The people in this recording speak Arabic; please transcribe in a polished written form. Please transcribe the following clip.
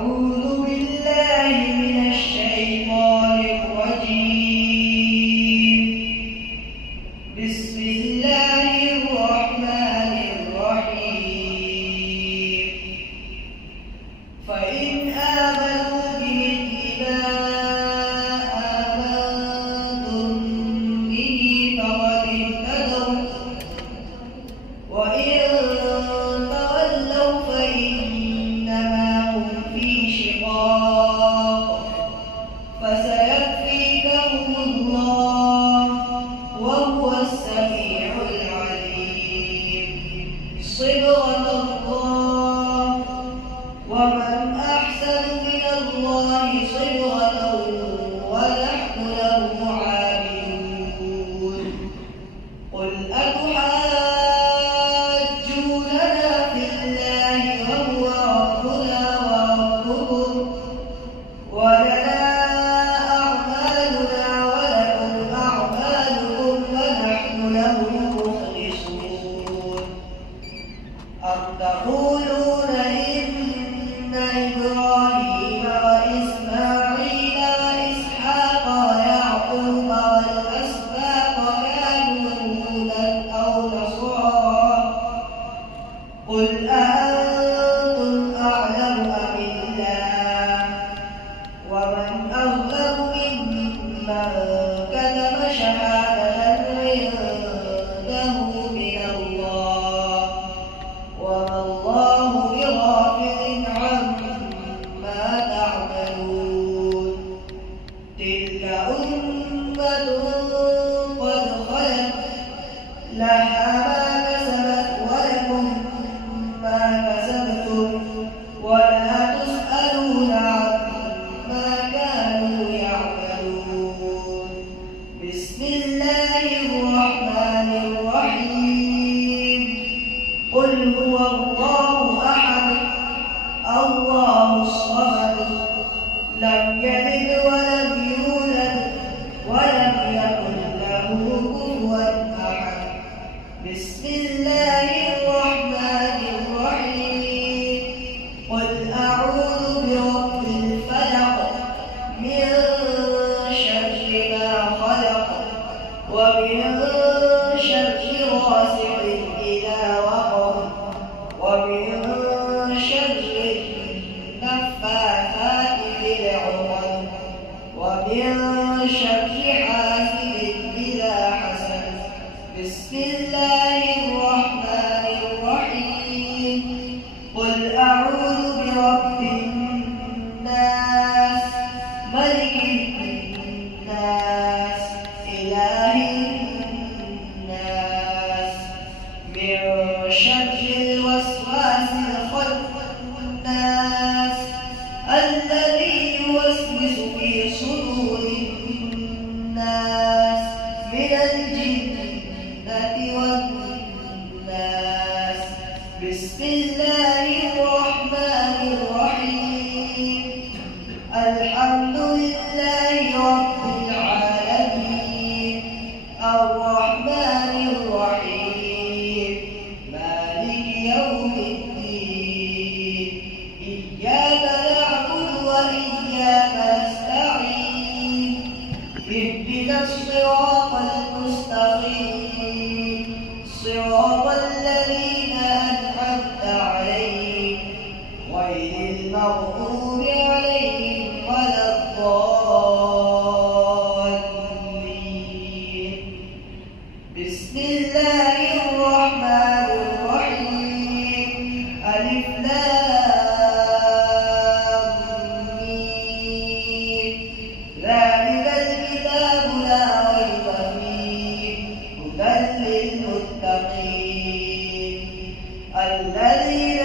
أعوذ بالله من الشيطان الرجيم. بسم الله الرحمن الرحيم. فإن آمنوا بمثل ما آمنتم به فقد اهتدوا، وإن تولوا فإنما هم في شقاق، فسيكفيكهم الله وهو السميع العليم. صبغة الله، ومن أحسن من الله صبغة ونحن له عابدون. قل أتحاجوننا في الله وهو ربنا وربكم، ولنا أعمالنا ولكم أعمالكم ونحن له مخلصون. أم تقولون إن إبراهيم وإسماعيل وإسحاق ويعقوب والأسباط كانوا هودا أو نصارى؟ قل أأنتم أعلم أم الله؟ ومن أظلم ممن كتم شهادة عنده من الله، وما الله بغافل عما تعملون. تلك أمة قد خلت، لها ما كسبت ولكم ما كسبتم، ولا تسألون عما كانوا يعملون. بسم الله الرحمن الرحيم. قل هو الله أحد، الله الصمد، لم يلد ولم يولد ولم يكن له كفوا أحد. بسم الله الرحمن الرحيم. قل أعوذ برب الفلق، من شر ما خلق، ومن شر غاسق إذا وقب، ومن شر النفاثات في العقد، ومن شر حاسد إذا حسد. بسم الله الرحمن الرحيم. قل أعوذ برب الناس، ملك الناس، إله الناس، من شر الوسواس الخناس، الذي يوسوس في صدور الناس من الجنة والناس. بسم الله الرحمن الرحيم. الحمد لله رب العالمين، الرحمن الرحيم، مالك يوم الدين. إياك نعبد وإياك نستعين، اهدنا الصراط المستقيم، صراط الذين أنعمت عليهم غير المغضوب عليهم ولا الضالين. بسم الله الرحمن الرحيم. ألف لام ميم، ذلك الكتاب لا ريب فيه، هدى للمتقين الذين